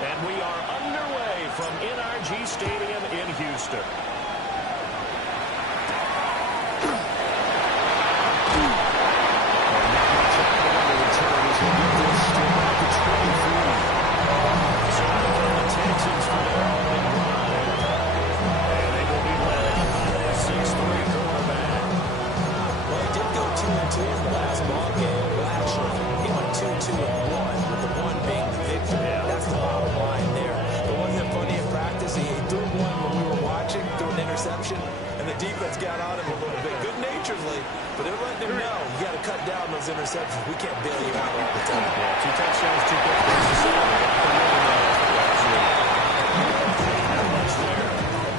And we are underway from NRG Stadium in Houston. So the Texans for their opening drive. And they will be led by their 6'3" quarterback. Well, he did go 2-2 in the last ball game. Well, actually, he went 2-2-1 with the one being the victory. Yeah. That's the bottom line there. But wasn't it funny in practice? He threw one when we were watching, threw an interception, and the defense got on him a little bit, good-naturedly. But they're letting him know, you got to cut down those interceptions. We can't bail you out all the time. Yeah, 2 touchdowns, 2 picks.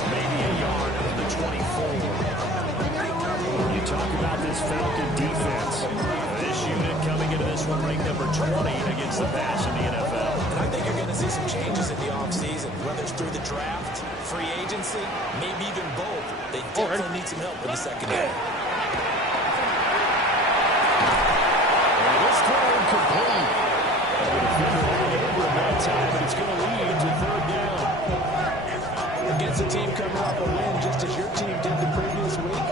Maybe a yard of the 24. You talk about this Falcon defense. This unit coming into this one ranked number 20 against the pass in the NFL. And I think you're going to see some changes in the offseason, whether it's through the draft, free agency, maybe even both. They definitely need some help in the secondary. This throw incomplete. The defender ran over him that time, but it's going to lead to third down. Against a team coming off a win just as your team did the previous week,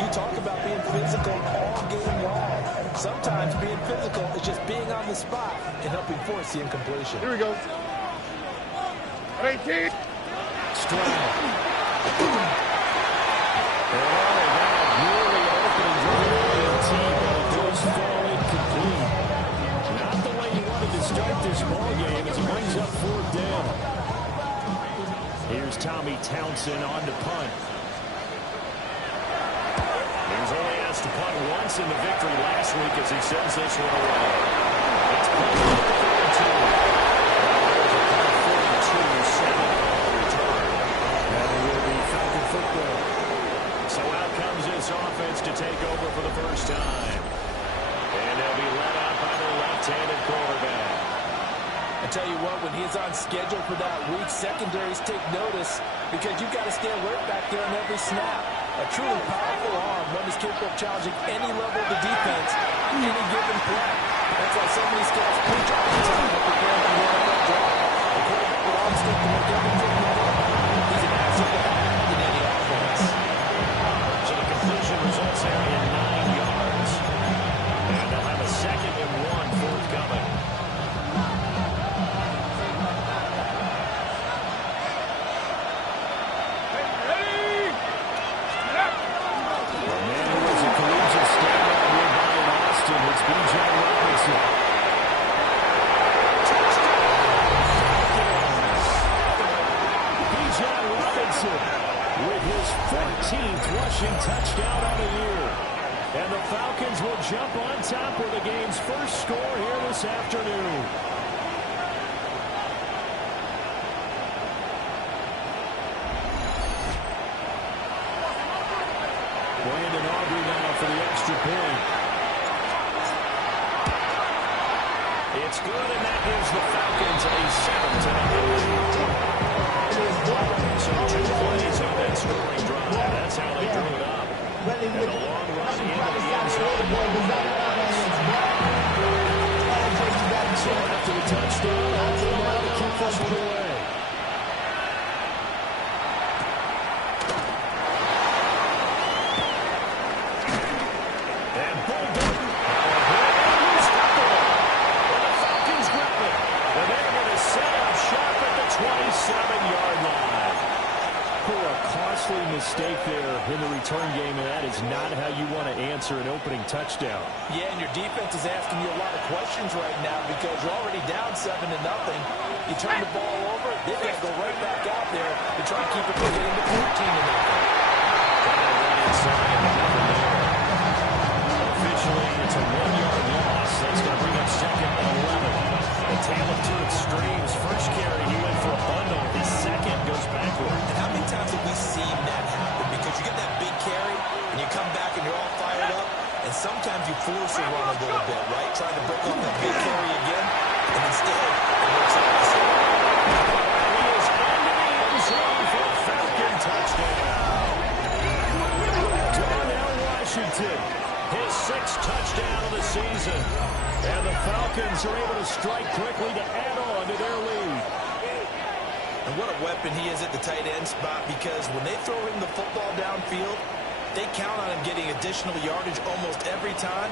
you talk about being physical all game long. Sometimes being physical is just being on the spot and helping force the incompletion. Here we go. 18. Stroud. Nearly open team, but it does fall incomplete. Not the way you wanted to start this ball game as it brings up fourth down. Here's Tommy Townsend on to punt. He was only asked to punt once in the victory last week as he sends this one away. It's punted to 42. There's a punt 42, 7-yard return. And it will be Falcon football. So out comes this offense to take over for the first time. And they'll be led out by their left-handed quarterback. I tell you what, when he's on schedule for that week, secondaries take notice because you've got to stay alert back there on every snap. A truly powerful arm, one is capable of challenging any level of the defense, any given play. That's why so many scouts preach all the time when preparing for the NFL draft. The quarterback with arm strength to make every throw. He's an asset to have in any offense. So the rushing touchdown on the year. And the Falcons will jump on top with the game's first score here this afternoon. Brandon Aubrey now for the extra point. It's good, and that gives the Falcons a 7-0 lead. So 2 plays on that scoring drive. That's how they drew it up. And a long run into the end zone. So after the touchdown, Aubrey now to kick this one away. Mistake there in the return game, and that is not how you want to answer an opening touchdown. Yeah, and your defense is asking you a lot of questions right now because you're already down 7-0. You turn the ball over, they've got to go right back out there to try and keep it from getting to 14-0. Officially, it's a 1-yard loss. That's going to bring up second and 11. A tale of two extremes. First carry, he went for a bundle. His second goes backward. And how many times have we seen that happen? Because you get that big carry, and you come back and you're all fired up, and sometimes you force a run a little bit, right? Trying to break up that big carry again, and instead, it works out the same. He is into the end zone for a Falcon touchdown. Darnell Washington, his 6th touchdown of the season. And the Falcons are able to strike quickly to add on to their lead. And what a weapon he is at the tight end spot, because when they throw him the football downfield, they count on him getting additional yardage almost every time.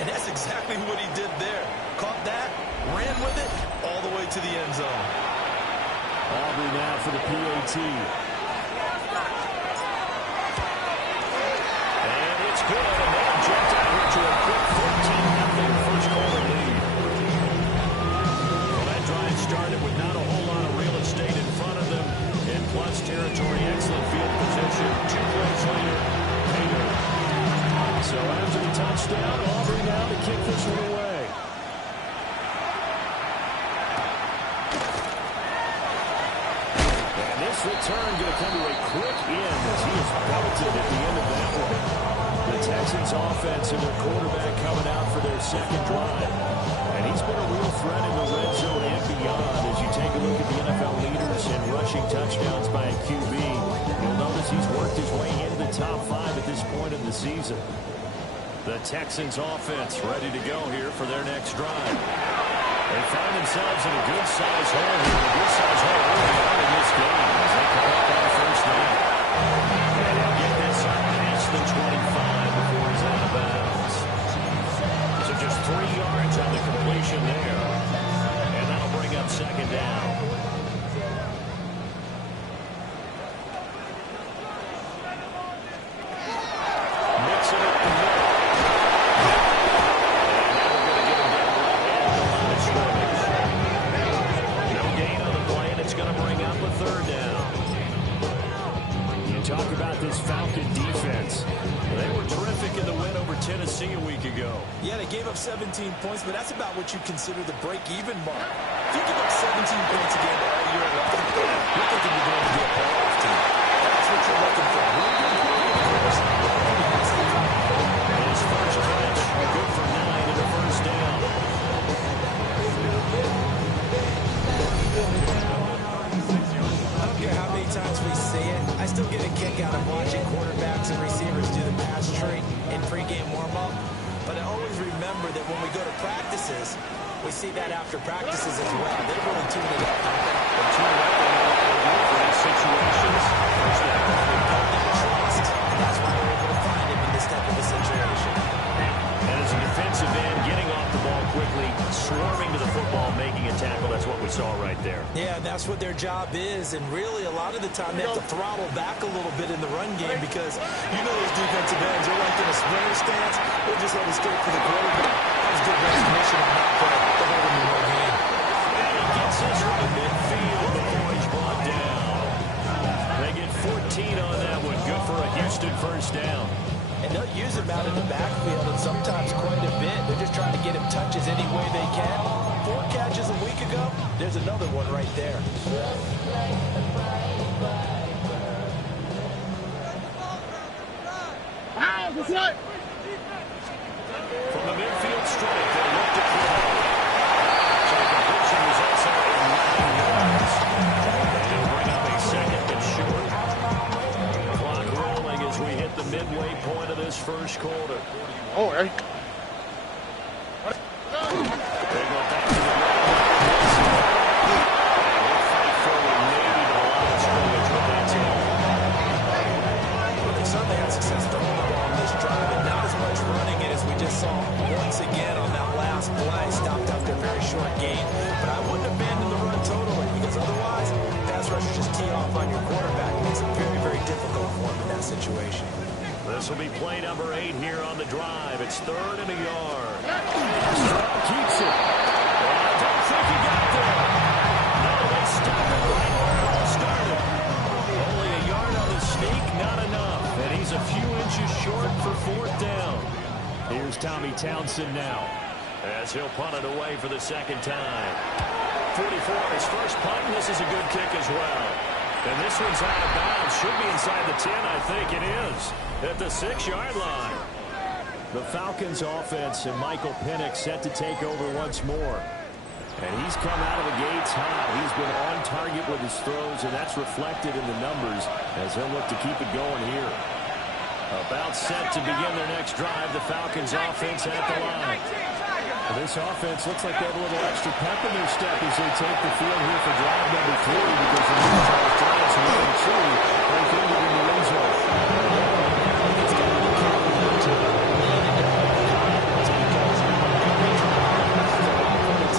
And that's exactly what he did there. Caught that, ran with it, all the way to the end zone. Aubrey now for the PAT. And it's good. And they jumped out here to a quick 14-0 first quarter lead. Well, that drive started with not a whole lot of real estate in front of them. In plus territory, excellent field position. 2 plays later, Hader. So after the touchdown, Aubrey now to kick this one away. And this return going to come to a quick end as he is belted at the end of that one. The Texans offense and their quarterback coming out for their second drive. And he's been a real threat in the red zone and beyond. As you take a look at the NFL leaders in rushing touchdowns by a QB, you'll notice he's worked his way into the top 5 at this point in the season. The Texans offense ready to go here for their next drive. They find themselves in a good-sized hole here. A good-sized hole early on in this game as they come up on first down. And they'll get this past the 25 before he's out of bounds. So just 3 yards on the completion there. And that'll bring up second down. Mix it up the middle. Talk about this Falcon defense. They were terrific in the win over Tennessee a week ago. Yeah, they gave up 17 points, but that's about what you consider the break-even mark. If you give up 17 points again all year long, you're thinking you're going to be a playoff team. That's what you're looking for. His first catch, good for 9 and a first down. I don't care how many times we see it. I still get a kick out of watching quarterbacks and receivers do the pass tree in pregame warm-up. But I always remember that when we go to practices, we see that after practices as well. They really tune it up. They tune it up for these situations. First down. They build that trust, and that's why we're able to find him in this type of a situation. And as a defensive end, getting off the ball quickly, swarming to the football, making a tackle, that's what we saw right there. Yeah, that's what their job is, and really a lot of the time they have to throttle back a little bit in the run game because you know those defensive ends are like in a sprinter stance. They're just headed straight for the quarterback. That was good recognition on that play to hold him in the game. And he gets this right midfield before he's brought down. They get 14 on that one. Good for a Houston contested first down. And they'll use him out in the backfield, and sometimes quite a bit. They're just trying to get him touches any way they can. 4 catches a week ago. There's another one right there. From the midfield straight, they look to throw. So the completion was also 11 yards. And he'll bring up a second and short. Clock rolling as we hit the midway point of this first quarter. Oh, hey. They go back to the ground. And we'll fight forward maybe to the line of scrimmage with that team. Well, they certainly had success throwing the ball on this drive, and not as much running it as we just saw once again on that last play. Stopped after a very short gain. But I wouldn't abandon the run totally, because otherwise, pass rushers just tee off on your quarterback. It makes it very, very difficult for him in that situation. This will be play number 8 here on the drive. It's 3rd and a yard. Stroud keeps it. Well, I don't think he got there. No, they stopped it right where it all started. Only a yard on the sneak, not enough. And he's a few inches short for 4th down. Here's Tommy Townsend now, as he'll punt it away for the second time. 44 on his first punt, and this is a good kick as well. And this one's out of bounds. Should be inside the 10, I think it is. At the 6-yard line. The Falcons offense and Michael Penix set to take over once more. And he's come out of the gates hot. He's been on target with his throws, and that's reflected in the numbers as he'll look to keep it going here. About set to begin their next drive, the Falcons offense at the line. This offense looks like they have a little extra pep in their step as they take the field here for drive number 3, because the New York Giants are 1-2. They can get in the end zone. It's got to be careful to lean into confidence, because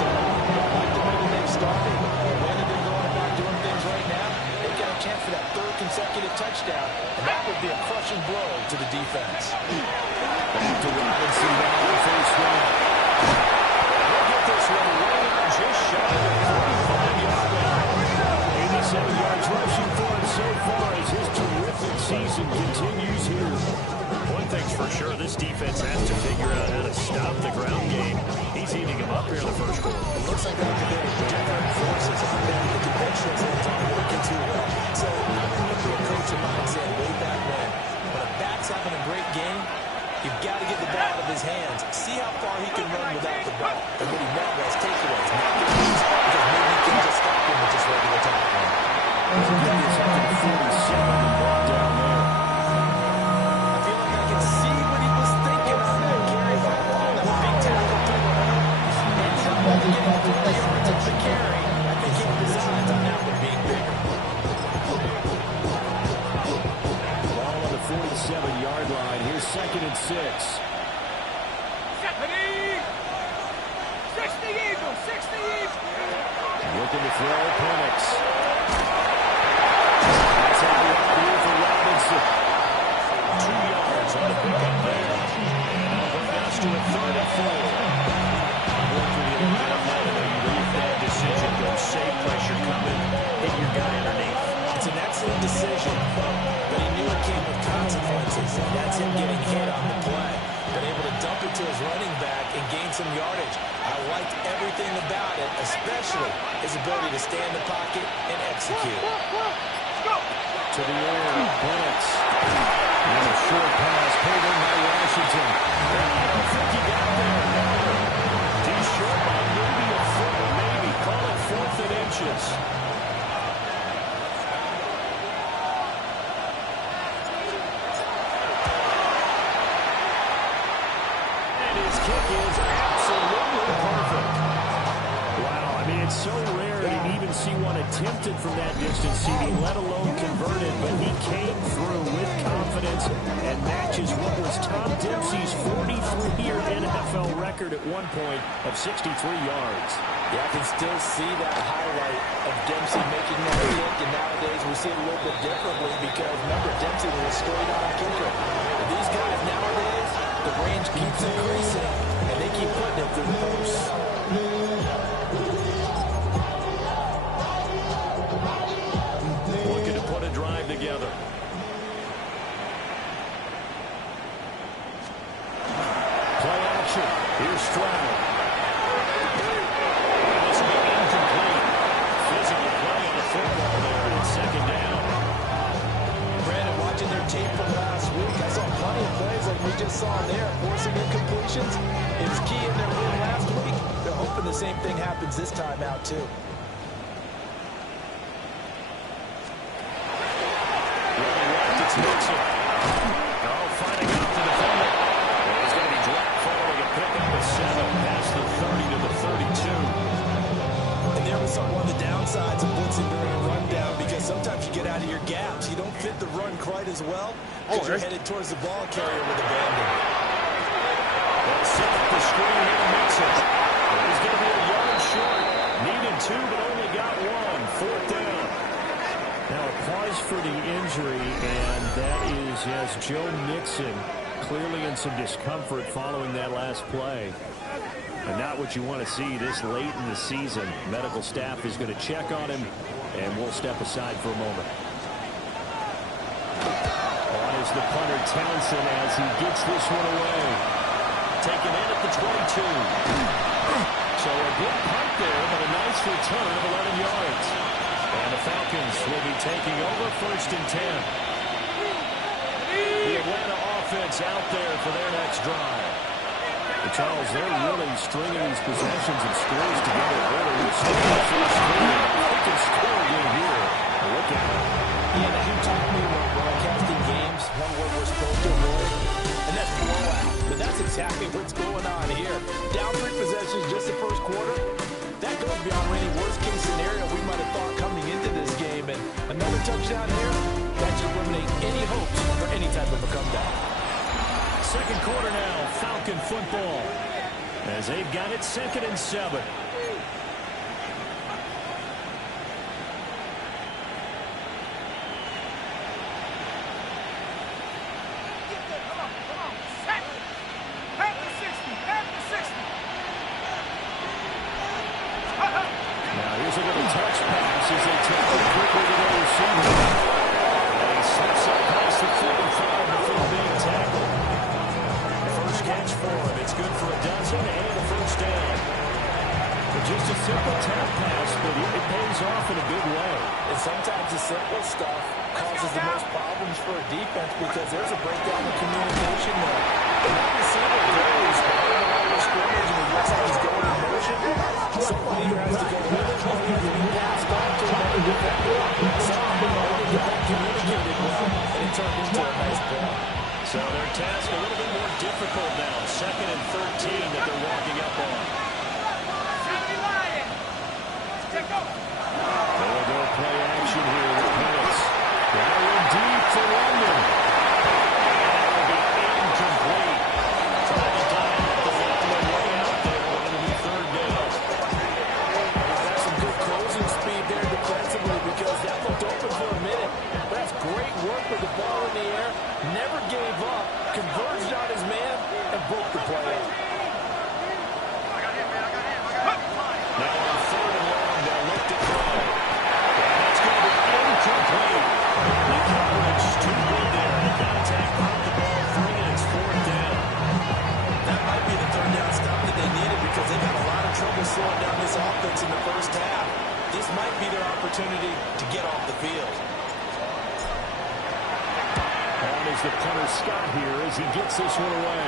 like the minute they've started, when they're going about doing things right now, they've got a chance for that 3rd consecutive touchdown, and that would be a crushing blow to the defense. Back to Robinson now on first down. He'll get this one way out just shy of the 45-yard line. 87 yards rushing for him so far as his terrific season continues here. One thing's for sure, this defense has to figure out how to stop the ground game. He's eating him up here in the first quarter. It looks like they're activating different forces out there. The conventional hands aren't working too well. So I remember a coach of mine said way back when a back's having a great game, you've got to get the ball out of his hands. See how far he can run without the ball. And what he meant was takeaways, not the leads, because maybe he can just stop him with just regular tackling. There's a good second 47 and brought down there. I feel like I can see what he was thinking on that carry. That big tackle through the hole. And somebody getting 4 yards of the carry. I think he had his eyes on that one being bigger. Ball on the 47-yard line. Here's 2nd and 6. Looking to throw, Penix. That's out right for Robinson. 2 yards on the pickup there. And that'll bring us to a 3rd and 4. You leave that decision, go safe, pressure coming, hit your guy underneath. It's an excellent decision, but he knew it came with consequences, and that's him getting hit on the play. Been able to dump it to his running back and gain some yardage. I liked everything about it, especially his ability to stay in the pocket and execute. To the air, Penix. And a short pass pulled in by Washington. I don't think he got there. He's short by maybe a foot, maybe. Call it 4th and inches. Kick is absolutely perfect. Wow, I mean, it's so rare to even see one attempted from that distance, CD, let alone converted, but he came through with confidence and matches what was Tom Dempsey's 43-year NFL record at one point of 63 yards. Yeah, I can still see that highlight of Dempsey making that kick, and nowadays we see it a little bit differently because, remember, Dempsey was a straight-on kicker. But these guys nowadays, the range keeps increasing, and they keep putting it through the posts. Looking to put a drive together. pressure. Here's Stroud. This will be incomplete. Physical play on the football there, and it's second down. Brandon, watching their tape from last week, I saw plenty of plays like we just saw there, forcing incompletions. It was key in their win last week. They're hoping the same thing happens this time out, too. It's Nixon. Oh, fighting off the defender. And he's going to be dropped following a pickup of 7 past the 30 to the 32. And there was one of the downsides of blitzing during a rundown, because sometimes you get out of your gaps. You don't fit the run quite as well because you're headed towards the ball carrier with abandon. They'll set up the screen here to Nixon. He's going to be a yard short. Needed 2, but only got 1. 4th down. Now a pause for the injury, and that is, yes, Joe Mixon clearly in some discomfort following that last play. And not what you want to see this late in the season. Medical staff is going to check on him, and we'll step aside for a moment. On is the punter, Townsend, as he gets this one away. Taken in at the 22. So a good punt there, but a nice return of 11 yards. And the Falcons will be taking over 1st and 10. The Atlanta offense out there for their next drive. But Charles, they're really stringing these possessions and scores together early. We're still in the first quarter. They can score again here. Look at it. Yeah, as you told me when broadcasting games, one word we're supposed to avoid, and that's blowout. But that's exactly what's going on here. Down 3 possessions just the first quarter. That goes beyond any worst-case scenario we might have thought coming into this game. And another touchdown here, that should eliminate any hopes for any type of a comeback. Second quarter now, Falcon football, as they've got it 2nd and 7. Here's a little touch pass as they take it quickly to their receiver. And he slips up past the 45 before being tackled. First catch for him. It's good for a dozen and a first down. But just a simple tap pass, but it pays off in a big way. And sometimes the simple stuff causes the most problems for a defense because there's a breakdown in communication there. And that receiver goes behind the line of scrimmage and he looks like he's going in motion. Somebody either has to go with it or he can be passed on to another defender. Somehow they get that communicated well, and it turned into a nice play. So their task a little bit more difficult now. 2nd and 13 that they're walking up on. They'll go play action here with Pitts. Down in deep for London. And it will be incomplete. Trying to tie up the long way out there. It'll be 3rd down. That's some good closing speed there defensively because that looked open for a minute. That's great work with the ball in the air. Never gave up. Converged on his man and broke the play. Now on 3rd and long, they'll look to throw. And it's going to be incomplete. The coverage too good there. The contact brought the ball free, and it's 4th down. That might be the 3rd down stop that they needed because they got a lot of trouble slowing down this offense in the first half. This might be their opportunity to get off the field. On is the punter Scott here as he gets this one away.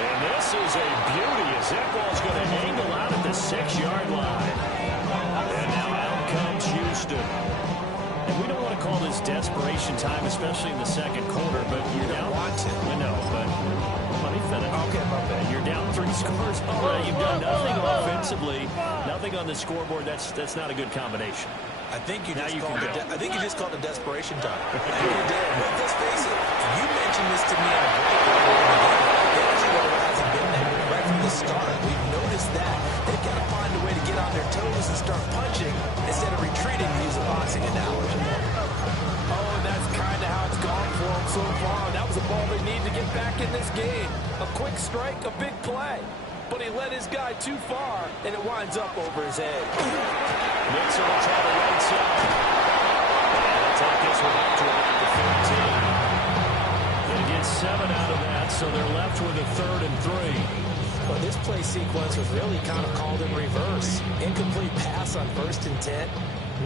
And this is a beauty as that ball's going to angle out at the 6-yard line. And now out comes Houston. And we don't want to call this desperation time, especially in the second quarter, but you're down. Want to. I know, but let me finish. Okay, my bad. You're down 3 scores already. You've done nothing offensively, nothing on the scoreboard. That's not a good combination. I think you Now just you called can it. go. I think you just called it desperation time. You did. But let's face it. You mentioned this to me on a break earlier in the game. The energy level hasn't been there right from the start. We've noticed that they've got to find a way to get on their toes and start punching instead of retreating, to use a boxing analogy. Oh, and that's kind of how it's gone for them so far. That was a ball they need to get back in this game. A quick strike, a big play. But he led his guy too far, and it winds up over his head. Nixon will try the right side. And they'll take this one up to about the 15. They get 7 out of that, so they're left with a 3rd and 3. Well, this play sequence was really kind of called in reverse. Incomplete pass on 1st and 10.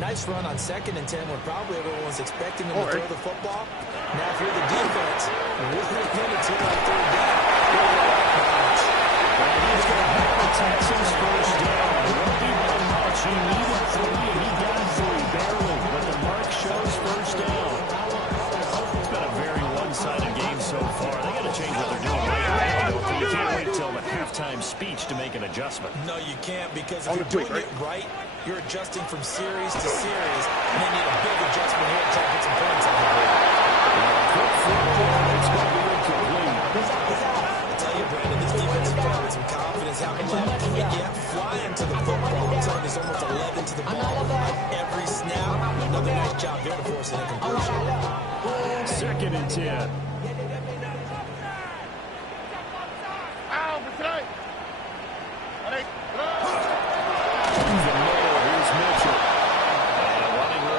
Nice run on 2nd and 10 when probably everyone's expecting him to throw the football. Now, if you're the defense, really minutes here on 3rd down. Well, he's going to have the Texans first down. It won't be by much. He needed 3, and he got 3, barely. But the mark shows first down. It's been a very one-sided game so far. They got to change what they're doing right now. You can't wait until the halftime speech to make an adjustment. No, you can't, because if you're doing it right, you're adjusting from series to series, and they need a big adjustment here to try to get some points on the board. Quick football, it's going to be incomplete. I tell you, Brandon, this defensive front with some confidence, having left, yet flying to the football. I'm telling you, there's almost 11 to the ball every snap. Another nice job there to force an incompletion. 2nd and 10.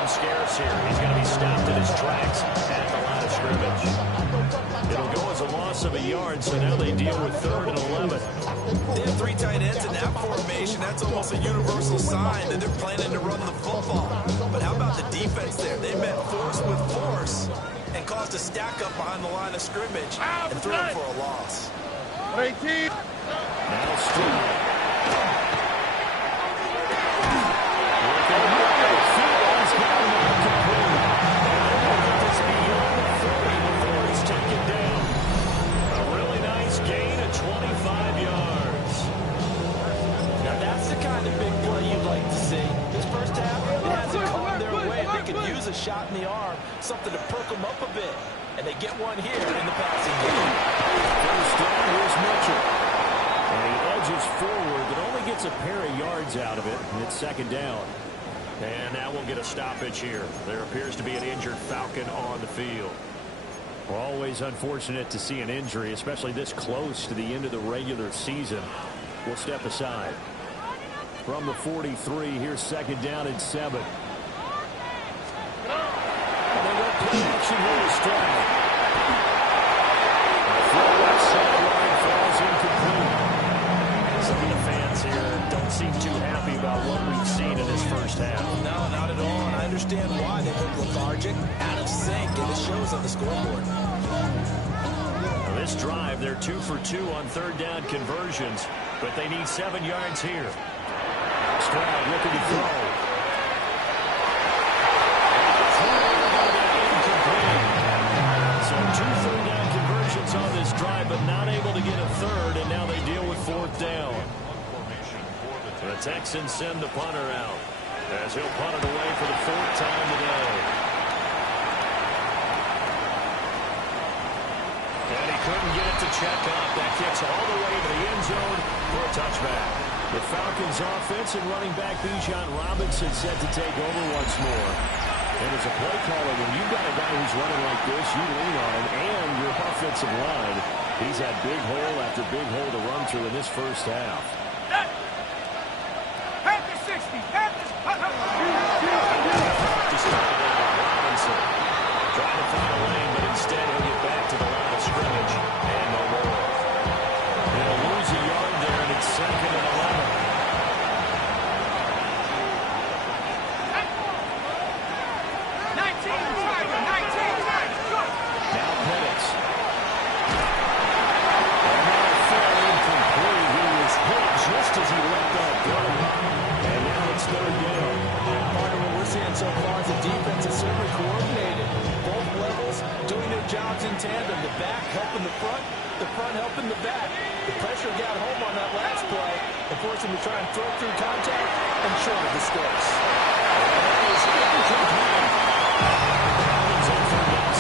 Scarce here. He's going to be stopped in his tracks at the line of scrimmage. It'll go as a loss of a yard, so now they deal with 3rd and 11. They have 3 tight ends in that formation. That's almost a universal sign that they're planning to run the football. But how about the defense there? They met force with force and caused a stack up behind the line of scrimmage and threw it for a loss. 18. Now Stewart. A shot in the arm, something to perk them up a bit, and they get one here in the passing game. First down, here's Mitchell, and he edges forward, but only gets a pair of yards out of it, and it's 2nd down. And now we'll get a stoppage here. There appears to be an injured Falcon on the field. Well, always unfortunate to see an injury, especially this close to the end of the regular season. We'll step aside. From the 43, here's 2nd down and 7. Action here to strike. The throw left sideline falls incomplete. Some of the fans here don't seem too happy about what we've seen in this first half. No, not at all, and I understand why. They look lethargic, out of sync, and it shows on the scoreboard. Now this drive, they're 2 for 2 on 3rd down conversions, but they need 7 yards here. Stroud looking to throw. On this drive, but not able to get a 3rd, and now they deal with 4th down. The Texans send the punter out as he'll punt it away for the 4th time today. And he couldn't get it to check up. That kicks all the way to the end zone for a touchback. The Falcons offense and running back Bijan Robinson set to take over once more. And as a play caller, when you've got a guy who's running like this, you lean on him and your offensive line. He's had big hole after big hole to run through in this first half. Robinson trying to find a lane, but instead he'll get back to the line of scrimmage and no more. He'll lose a yard there, and it's 2nd and 11. Just as he let that go. And now it's 3rd down. Part of what we're seeing so far is the defense is certainly coordinated. Both levels doing their jobs in tandem. The back helping the front helping the back. The pressure got home on that last play and forced him to try and throw through contact and short of the sticks.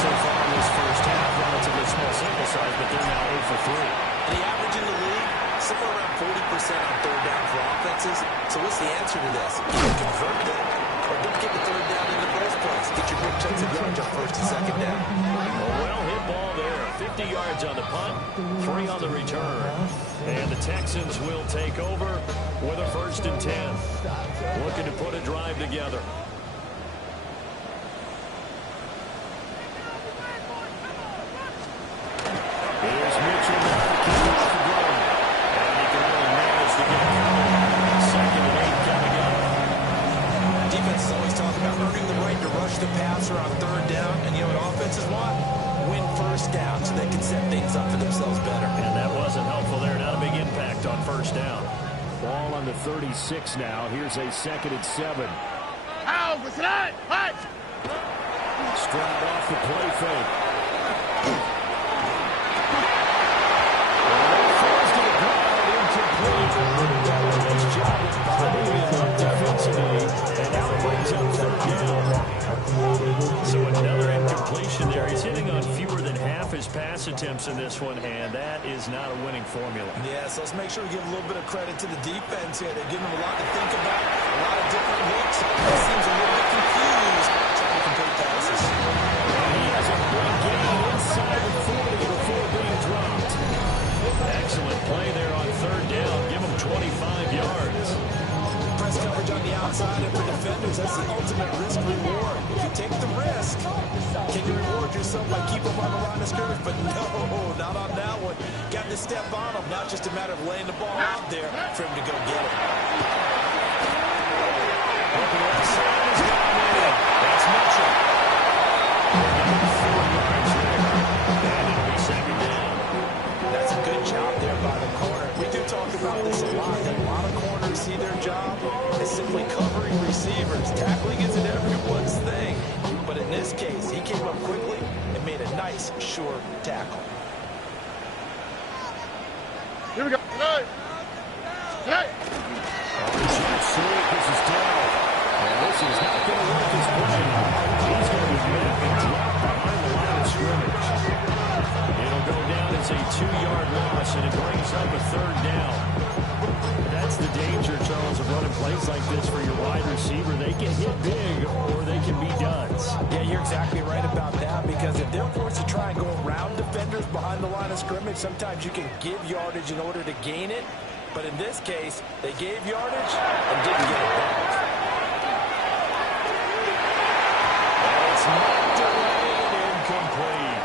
So far in this first half, relatively small sample size, but they're now 8 for 3. The average in the league, somewhere around 40% on 3rd down for offenses. So what's the answer to this? Either convert them or don't get the 3rd down in the first place. Get your big chunks of yards on 1st and 2nd down. A well-hit ball there. 50 yards on the punt, 3 on the return. And the Texans will take over with a 1st and 10. Looking to put a drive together. Here's Mitchell things up for themselves better. And that wasn't helpful there. Not a big impact on first down. Ball on the 36 now. Here's a 2nd and 7. Stroud off the play fake. Falls to the ground, incomplete. Nice job of following him up defensively, and now it brings up 3rd down. So another incompletion there. He's hitting on fewer than half his pass attempts in this one, and that is not a winning formula. Yeah, so let's make sure we give a little bit of credit to the defense here. They're giving him a lot to think about, a lot of different looks. He seems a little bit confused trying to complete passes. He has a great gain inside the 40 before being dropped. Excellent play there on 3rd down. Give him 25 yards. Press coverage on the outside, and for defenders, that's the ultimate risk-reward. If you take the risk, can you reward yourself by keeping them on the line of scrimmage? But no, not on that one. Got to step on them. Now just a matter of laying the ball out there for him to go get it. That's Mitchell. 4 yards there, and it'll be 2nd down. That's a good job there by the corner. We do talk about this a lot, that a lot of corners see their job as simply covering receivers. Tackling isn't everyone's thing. But in this case, he came up quickly and made a nice, sure tackle. Here we go. Hey! This is down. And this is not going to work his play. He's going to be met and dropped behind the line of scrimmage. It'll go down as a 2-yard loss, and it brings up a 3rd down. That's the danger, Charles, of running plays like this for your wide receiver. They can hit big, or they can be duds. Yeah, you're exactly right about that, because if they're forced to try and go around defenders behind the line of scrimmage, sometimes you can give yardage in order to gain it. But in this case, they gave yardage and didn't get it back. It's knocked away and incomplete.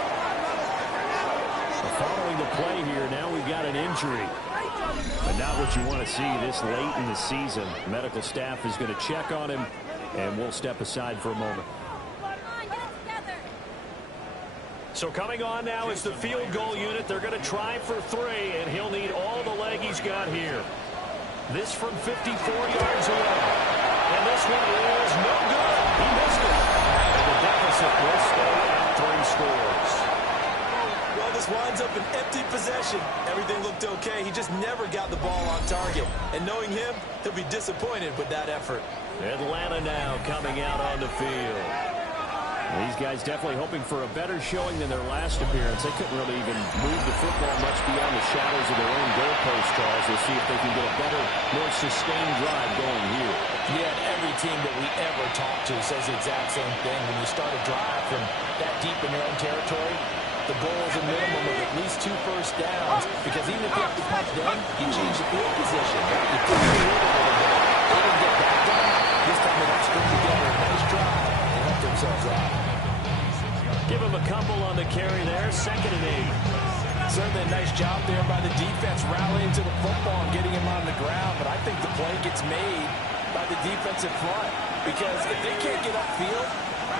So following the play here, now we've got an injury. But not what you want to see this late in the season. Medical staff is going to check on him, and we'll step aside for a moment. So coming on now is the field goal unit. They're going to try for 3, and he'll need all the leg he's got here. This from 54 yards away. And this one is no good. He missed it. And the deficit will stay at 3 scores. Well, this winds up an empty possession. Everything looked okay. He just never got the ball on target. And knowing him, he'll be disappointed with that effort. Atlanta now coming out on the field. These guys definitely hoping for a better showing than their last appearance. They couldn't really even move the football much beyond the shadows of their own goalpost, Charles. We'll see if they can get a better, more sustained drive going here. Yeah, every team that we ever talk to says the exact same thing. When you start a drive from that deep in your own territory, the goal is a minimum of at least 2 first downs, because even if you have to punt then, you change the field position. Right? You put your field a little bit. They didn't get that done. This time they got string together a nice drive and helped themselves out. Give him a couple on the carry there. 2nd and 8. Certainly a nice job there by the defense rallying to the football and getting him on the ground, but I think the play gets made by the defensive front, because if they can't get upfield,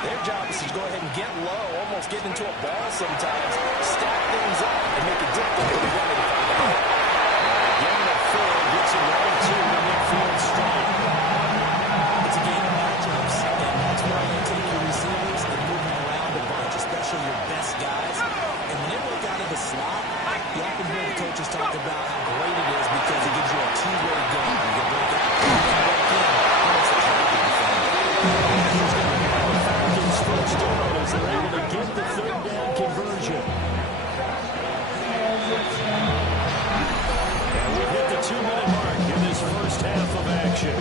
their job is to go ahead and get low, almost get into a ball sometimes, stack things up, and make it difficult for the runner to find out. Give him a 4, gets him right to the midfield strike. It's a game of matchups, and that's why you take your receivers and move them around a bunch, especially your best guys. And when they work out of the slot, you often hear the coaches talk about how great it is because it gives you a two-way game. You can break out, you can break in, and it's a tracking defender. The Falcons first down as they're able to get the 3rd down conversion. And we've hit the 2-minute mark in this first half of action.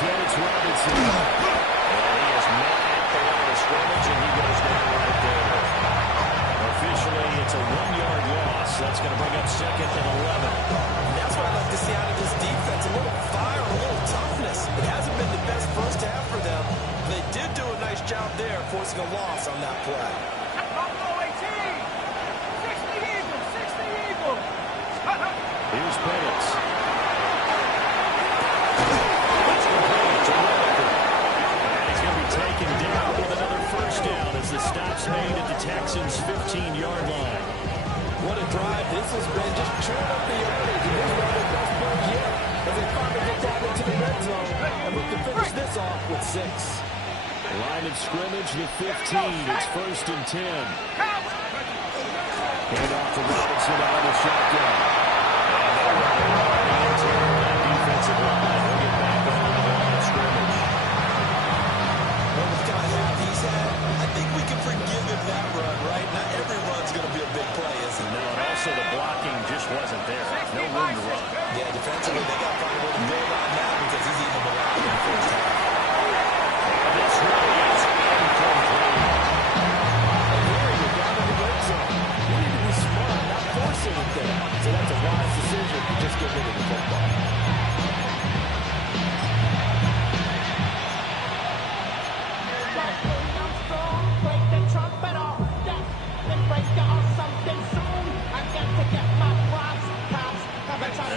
It's Robinson. And he is met at the line of scrimmage, and he goes down right there. Officially, it's a 1-yard loss. That's going to bring up 2nd and 11. And that's what I like to see out of this defense. A little fire, a little toughness. It hasn't been the best first half for them. They did do a nice job there, forcing a loss on that play. Here's Penix. That's complete to Whitaker. And he's going to be taken down with another first down as the stop's made at the Texans' 15-yard line. What a drive this has been. Just chewing up the yardage. And this is one of the best plays yet as they finally get down into the red zone and look to finish this off with 6. Line of scrimmage, the 15. It's 1st and 10. Hand off to Robinson out of the shotgun. Defensive line. He'll get back onto the line of scrimmage. Well, with the kind of half he's had, I think we can forgive him that run, right? Not every run's going to be a big play, is it? No, and also the blocking just wasn't there. No room to run. Yeah, defensively, they got to find a way to build on that because he's even been out in the first half. This really is incomplete. And here, you're down in the red zone. You need to be smart, not force anything. So that's a wise decision to just get rid of the football.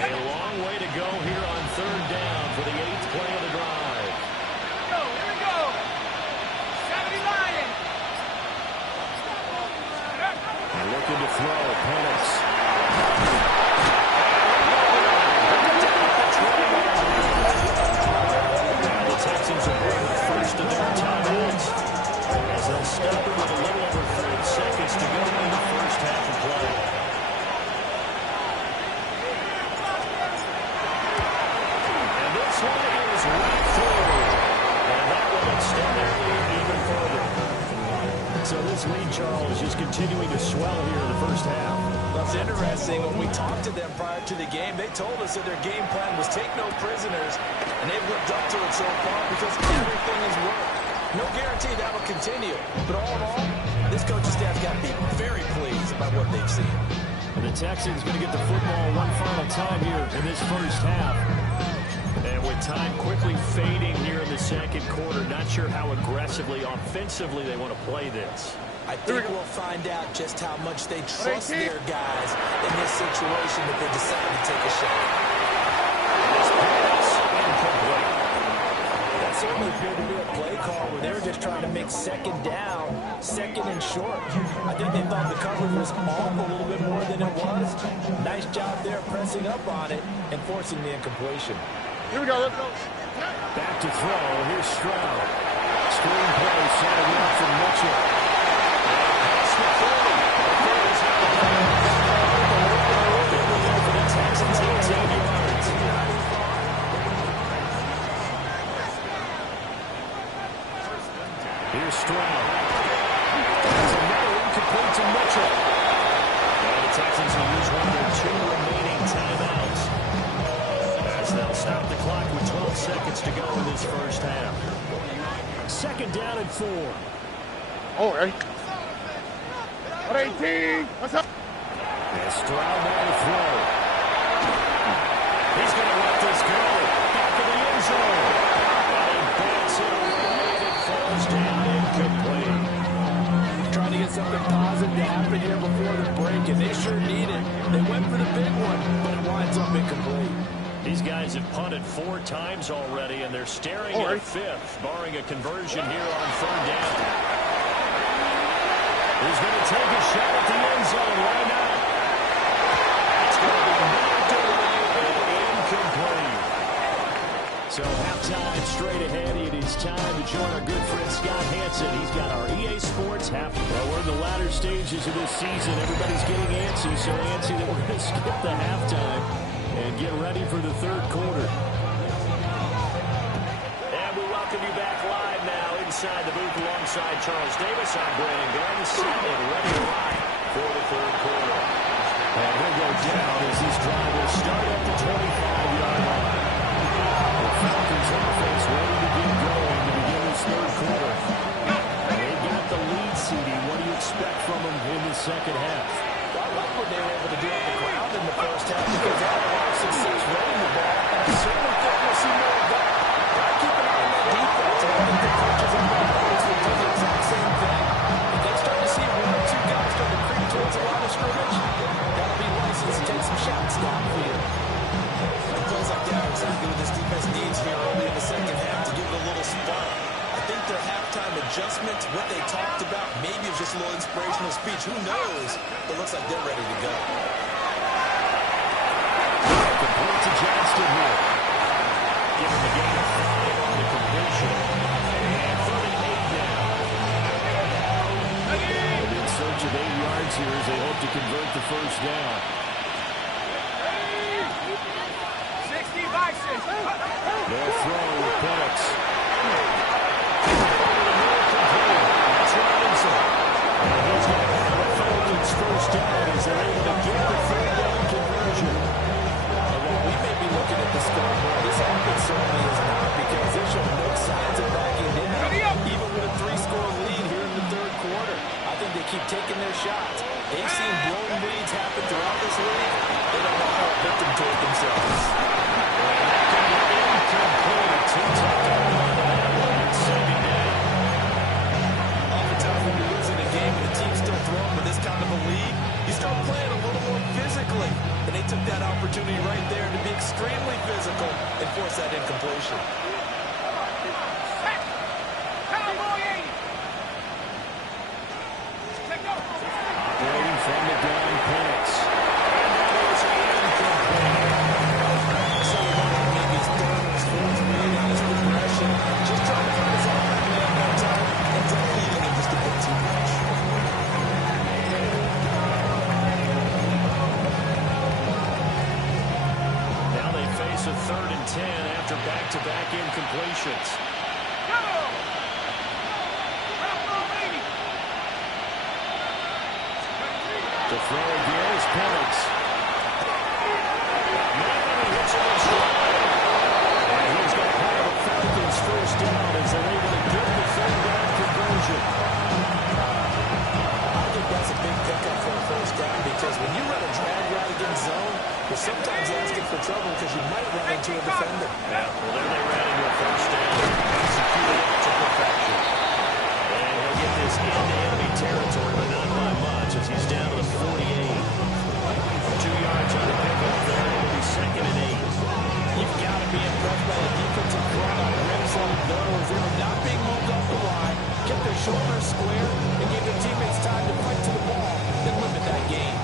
A long way to go here on 3rd down for the 8th play of the drive. Here we go. 70 Lions. They're looking to throw. Penix. And the Texans are bringing the first of their timeouts as they'll stop it with a little over 30 seconds to go in the first half of play. So this lead, Charles, is continuing to swell here in the first half. Well, it's interesting. When we talked to them prior to the game, they told us that their game plan was take no prisoners, and they've lived up to it so far because everything has worked. No guarantee that will continue. But all in all, this coaching staff's got to be very pleased about what they've seen. And the Texans going to get the football one final time here in this first half. And with time quickly fading here in the second quarter, not sure how aggressively, offensively they want to play this. I think we'll find out just how much they trust their guys in this situation if they decide to take a shot. That certainly appeared to be a play call where they were just trying to make 2nd down, 2nd and short. I think they thought the coverage was off a little bit more than it was. Nice job there pressing up on it and forcing the incompletion. Here we go. Let's go. Back to throw. Here's Stroud. Screen play set up from Mitchell. For the Texans, 18 yards. Here's Stroud. There's another incomplete to Mitchell. And the Texans will use one of their 2 remaining timeouts as they'll stop the clock with 12 seconds to go in this first half. 2nd down and 4. Oh, ready? 18. What's up? And Stroud now to throw. He's going to let this go. Back of the end zone. And he bats it away and it falls down incomplete. Trying to get something positive to happen here before the break, and they sure need it. They went for the big one, but it winds up incomplete. These guys have punted 4 times already, and they're staring at a 5th, barring a conversion here on 3rd down. He's going to take a shot at the end zone. Why not? It's going to be knocked away and incomplete. So halftime straight ahead. It is time to join our good friend Scott Hansen. He's got our EA Sports half. Well, we're in the latter stages of this season. Everybody's getting antsy, so antsy that we're going to skip the halftime and get ready for the 3rd quarter. And we welcome you back live now inside the booth alongside Charles Davis. I'm Brandon Glenn, set and ready to rock for the 3rd quarter. And we'll go down as this drive will start at the 25-yard line. The Falcons offense ready to get going to begin this 3rd quarter. They've got the lead, CD. What do you expect from them in the second half? Well, I like what they were able to do on the ground in the first half because they had a lot of success running the ball. And I certainly think we'll see more of that. Got to keep an eye on that defense. And I think the coaches and the players will do the exact same thing. If they start to see 1 or 2 guys start to creep towards the line of scrimmage, that'll be licensed to take some shots adjustments, what they talked about. Maybe it was just a little inspirational speech. Who knows? But it looks like they're ready to go. Complete to Johnston here. Giving the game a 5 on the completion. And 38 now. And in search of 8 yards here as they hope to convert the first down. 60 They'll throw with Penix. That's Robinson. And he's going to have a Falcons first down as they're able to get the third down conversion. And while we may be looking at the scoreboard, this offense certainly is not, because they're showing no signs of backing down, even with a 3-score lead here in the third quarter. I think they keep taking their shots. They've seen blown leads happen throughout this league. They don't want to fall victim to it themselves. Oftentimes when you're losing a game and the team's still throwing with this kind of a lead, you start playing a little more physically. And they took that opportunity right there to be extremely physical and force that incompletion. Operating from the gun, Penix. So maybe his third, his fourth read on his progression. Just trying to find his own man that time. Ends up leading him just a bit too much. Now they face a 3rd and 10 after back-to-back incompletions. To throw again is Penix. And he's got part of the Falcons first down as they're able to get the third down conversion. I think that's a big pickup for a first down, because when you run a drag route against zone, you're sometimes asking for trouble because you might run into a defender. Yeah, well, there they ran into a first down. Executed it to perfection. And he'll get this into enemy territory, but not by much as he's down to the 48. 2 yards on the pickup there. It'll be 2nd and 8. You've got to be impressed by the defensive front on rims like those. They were not being moved off the line, kept their shoulders square, and gave their teammates time to fight to the ball and limit that gain.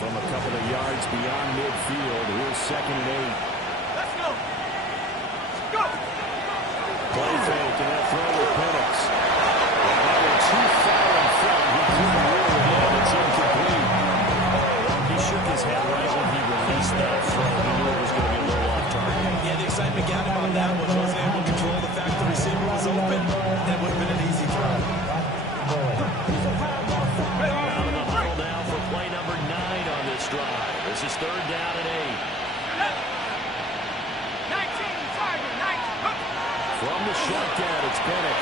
From a couple of yards beyond midfield, here's 2nd and 8. Let's go. Play fake, and they'll throw with Penix. They were too far in front. He couldn't rule it in. It's incomplete. He shook his head right when he released that throw. He knew it was going to be a little off target. Yeah, the excitement got him on that one. Wasn't able to control the fact the receiver was open. That would have been an easy throw. Out of the huddle now for play number 9 on this drive. This is 3rd down and 8. From the shotgun, it's Penix.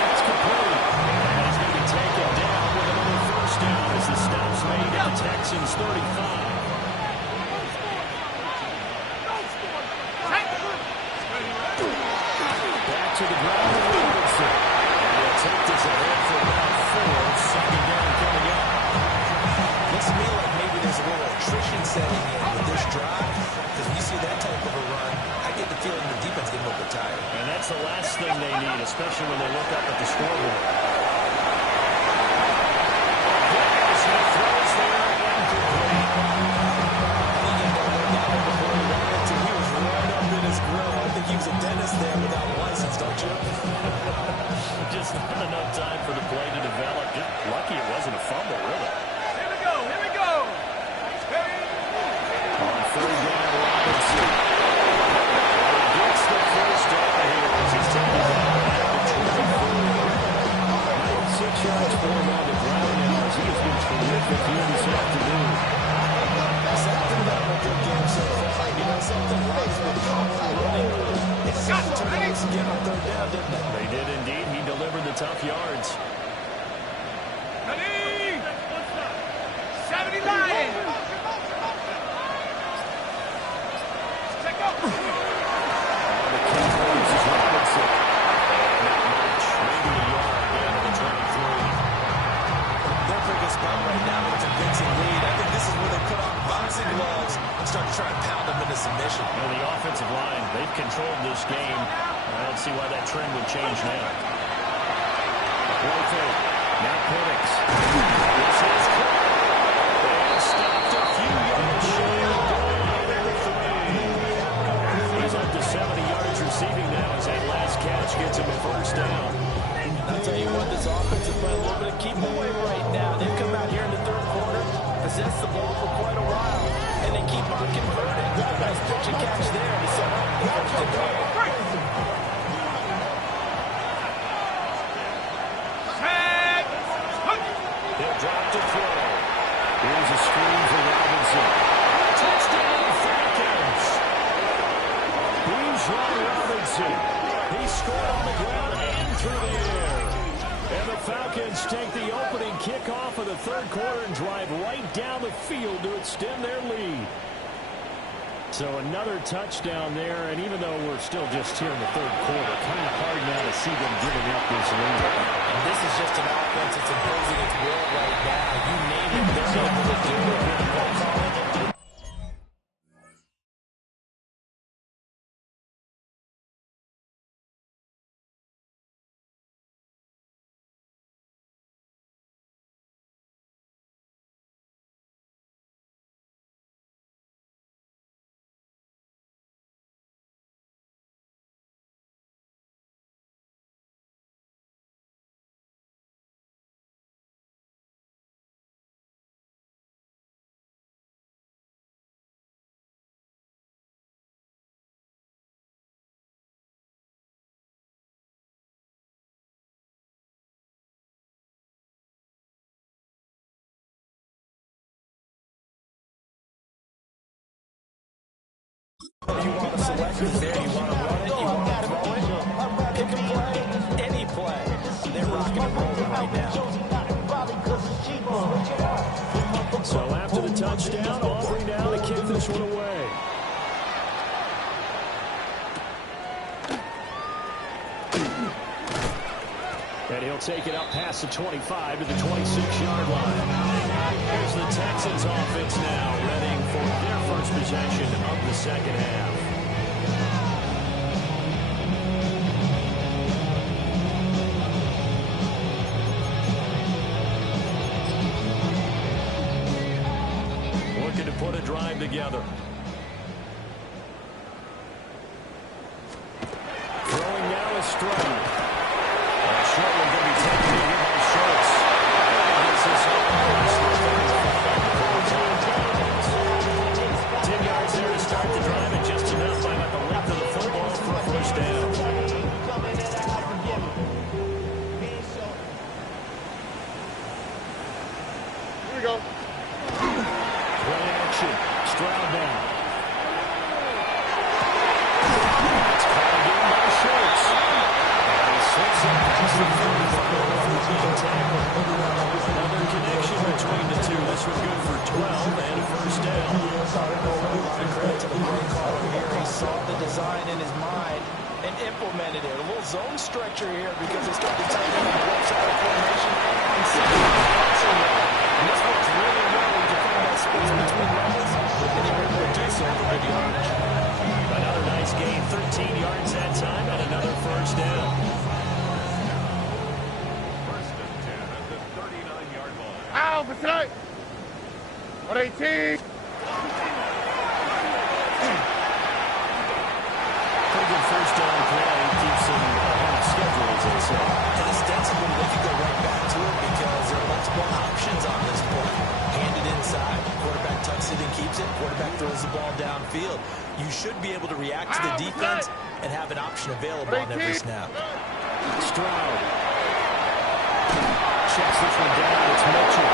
That's complete. And he's going to be taken down with another first down as the stop's made at the Texans 35. Back to the ground with Robinson. And the attempt is ahead for about 4. 2nd down coming up. Looks to me like maybe there's a little attrition setting in with this drive, because when you see that type of a run, I get the feeling the defense getting a little bit tired. And that's the last thing they need, especially when they look up at the scoreboard. Yes, he throws there incomplete. He was right up in his grill. I think he was a dentist there without a license, don't you? Just not enough time for the play to develop. Just lucky it wasn't a fumble, really. Here we go. On 3rd down, Robinson. He gets the first down here as he's taken down at the 24. 6 yards for him on the ground now as he has been terrific here this afternoon. Something about a good game so far. You know, something right with running. It's got to turn once again on 3rd down, didn't it? They did indeed. He delivered the tough yards. Ready? 70 Lions. Check out. The Cowboys is Robinson. Not much. Maybe a yard down to the 23. Their biggest spot right now is a convincing lead. I think this is where they put on boxing gloves and start to try and pound them into submission. And the offensive line, they've controlled this game I don't see why that trend would change now. Play fake. Now Penix. This is clear. And stopped a few yards shy of going under the 3. He's up to 70 yards receiving now as that last catch gets him a first down. I'll tell you what, this offense is playing a little bit of keep away right now. They've come out here in the third quarter, possessed the ball for quite a while, and they keep on converting. Nice pitch and catch there to set up the first down. He'll drop to throw. Here's a screen for Robinson. Touchdown, Falcons. Bijan Robinson. He scored on the ground and through the air. And the Falcons take the opening kickoff of the third quarter and drive right down the field to extend their lead. So another touchdown there, and even though we're still just here in the third quarter, kind of hard now to see them giving up this lead. And this is just an offense that's imposing its will right now. You name it, they're able to do it. You want to select is there. You want to run it. You want to throw it. Pick a play. Any play. They're rocking and rolling right now. So after the touchdown, Aubrey now to kick this one away. And he'll take it up past the 25 to the 26-yard line. Here's the Texans offense now, readying for their first possession of the second half. Looking to put a drive together. Throwing now is Stroud. Short one going to be taken in by Schultz. This is 10 yards there to start the drive, and just enough by about the length of the football for a first down. Here we go. Play action. Stroud now. It's caught again by Schultz. Slips it past the 35. Another connection between the two. This was good for 12 and a first down. Credit to the play caller here. He saw the design in his mind and implemented it. A little zone stretcher here because they started to tighten on the left side of formation. And this works really well when you find that space between levels. And they were able to do so for good yardage. Another nice gain. 13 yards that time and another first down. Ow, beside. 118. Pretty good first down play. Keeps them ahead of schedule, as they say. And ostensibly, they could go right back to it because there are multiple options on this play. Handed inside, quarterback tucks it and keeps it, quarterback throws the ball downfield. You should be able to react to the defense and have an option available on every snap. Stroud checks this one down. It's Mitchell.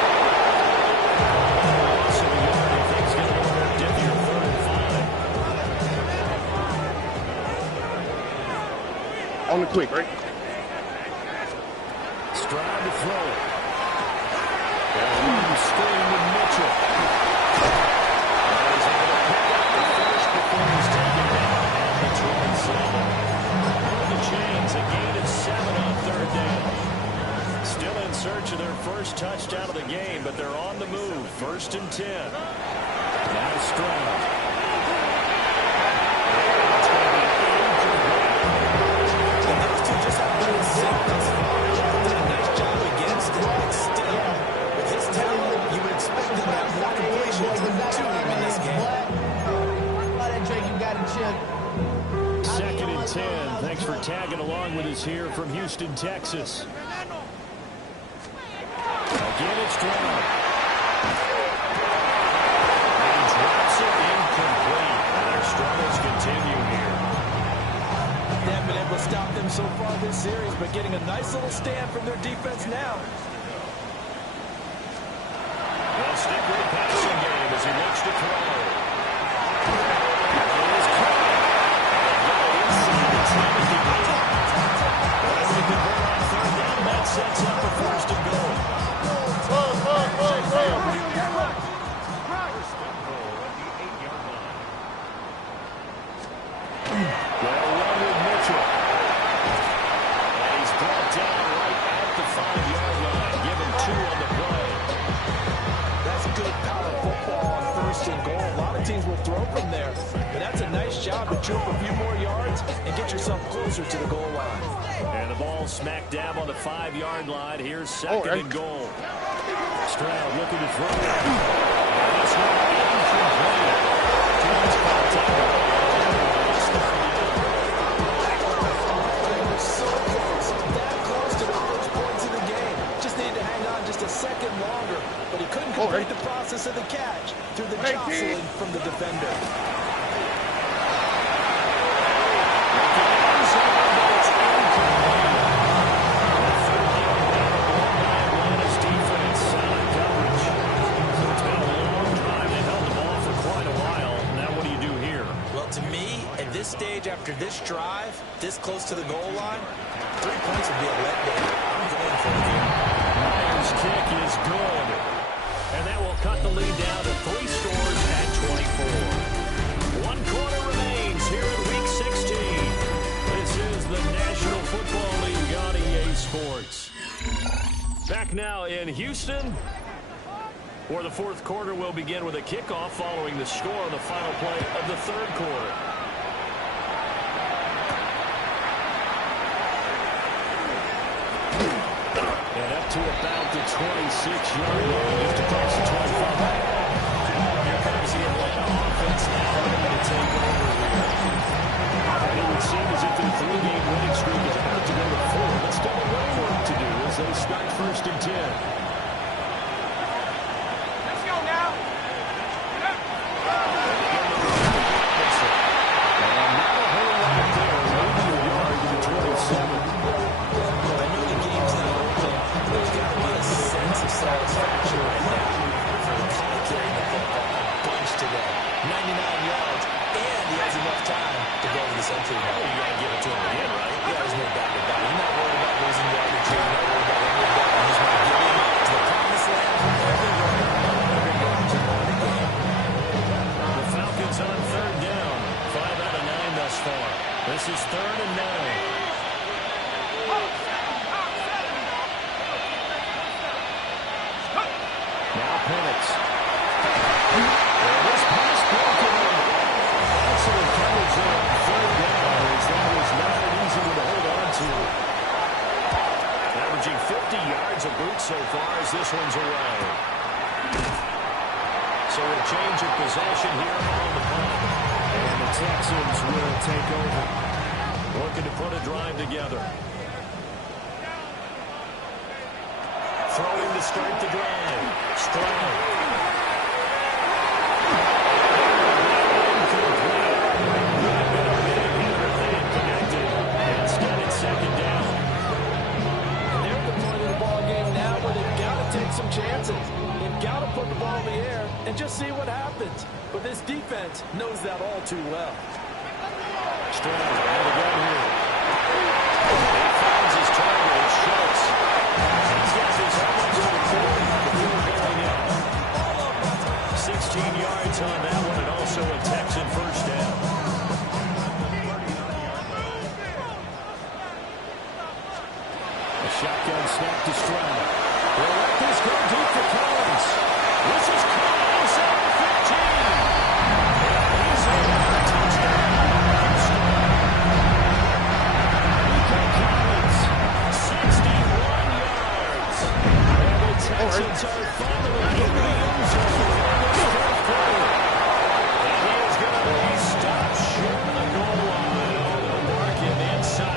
So the yard, if things get a little more dippier, 3rd and 5. On the quick, right? Stroud to throw it. And screen with Mitchell. He's able to pick up the first before he's taken down at the 27. Over the chains, a gain of 7 on 3rd down. Still in search of their first touchdown of the game, but they're on the move. 1st and 10. Now Stroud. It's going to be incomplete. Thanks for tagging along with us here from Houston, Texas. Again, it's Stroud. And he drops it incomplete. And their struggles continue here. They haven't been able to stop them so far this series, but getting a nice little stand from their defense now. Well, stick with the passing game as he looks to throw. Sets up a first and goal. Well, one with Mitchell. And he's brought down right at the 5-yard line. Give him 2 on the play. That's good power football on first and goal. A lot of teams will throw from there, but that's a nice job to chew up a few more yards and get yourself closer to the goal line. And the ball smack dab on the 5-yard line. Here's second and goal. Stroud looking to throw. This one incomplete. Teams caught down. So close. That close to the first points of the game. Just needed to hang on just a second longer, but he couldn't complete the process of the catch through the jostling from the defender. Stage after this drive, this close to the goal line, 3 points would be a letdown. I'm going for it here. Myers' kick is good. And that will cut the lead down to 3 scores at 24. 1 quarter remains here in Week 16. This is the National Football League on EA Sports. Back now in Houston, where the 4th quarter will begin with a kickoff following the score on the final play of the 3rd quarter. And up to about the 26-yard line, just across the 25. Here comes the Atlanta offense now ready to take over here. And it would seem as if their 3-game winning streak is about to go to 4, but still a little work to do as they start 1st and 10. Let's go now. And not a whole lot there, maybe a yard to the 27. Sense of satisfaction right now for kind of carrying the football a bunch today. 99 yards, and he has enough time to go over the century mark. You got to give it to him again, right? Yeah, there's no doubt about it. You're not worried about losing yardage here. You're not worried about any of that. You just want to get into the promised land everywhere. Every yardage in the game. The Falcons on 3rd down. 5 out of 9 thus far. This is 3rd and 9. Penix. And this pass broken up. Excellent coverage there on 3rd down, as that was not an easy one to hold on to. Averaging 50 yards a boot so far as this one's away. So a change of possession here on the punt. And the Texans will take over. Looking to put a drive together. Throwing to start the drive. Stroud. Instead, it's 2nd down. And they're at the point of the ball game now where they've got to take some chances. They've got to put the ball in the air and just see what happens. But this defense knows that all too well. Stroud on the gun here. He finds his target. It's Schultz. He's got this almost to the 40 before going out. 16 yards on that one, and also a Texan first down. A shotgun snap to Stroud. They'll let this go deep for Collins. This is Collins at the 15. He's in for a touchdown. Nico Collins, 61 yards. And the Texans are finally in the end zone in this 4th quarter. And he is going to be stopped short of the goal line. They'll mark him inside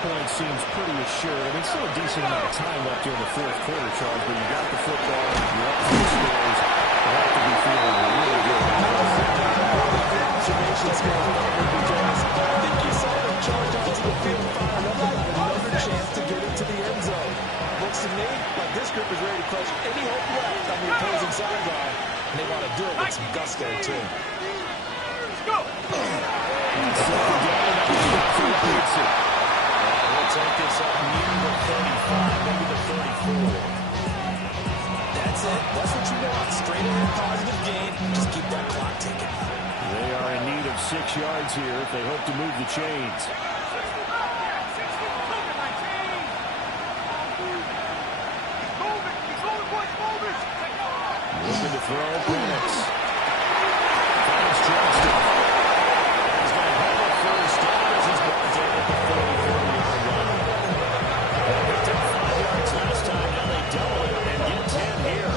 point seems pretty assured. I mean, still a decent amount of time left here in the fourth quarter, Charles, but you got the football, you're up to the scores. You have to be feeling really good. Observation skills because I think you saw them charge onto the field fine. Another chance to get into the end zone. Looks to me like this group is ready to crush any hope left on the opposing sideline. And they want to do it with some gusto, too. Let's go. We'll take this up near the 35, maybe the 34. That's it. That's what you want. Straight ahead, positive gain. Just keep that clock ticking. They are in need of 6 yards here if they hope to move the chains. Looking to throw. Penix. Finds Johnston. He's got a couple first down as he's brought down at the 34-yard line. They picked up 5 yards last time. Now they double it and get 10 here.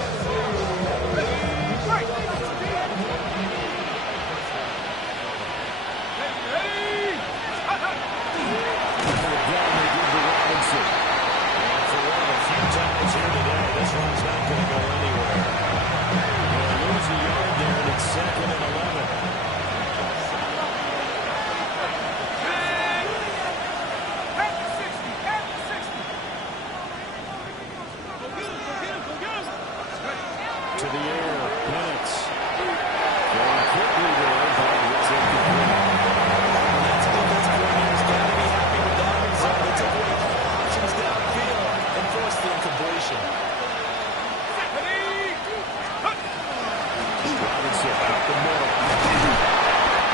Second and 11. To the air, Penix. Going quickly there, but it's incomplete. That's defense coordinator's got to be happy with that result. They took away all options downfield and forced the incompletion. Robinson up the middle.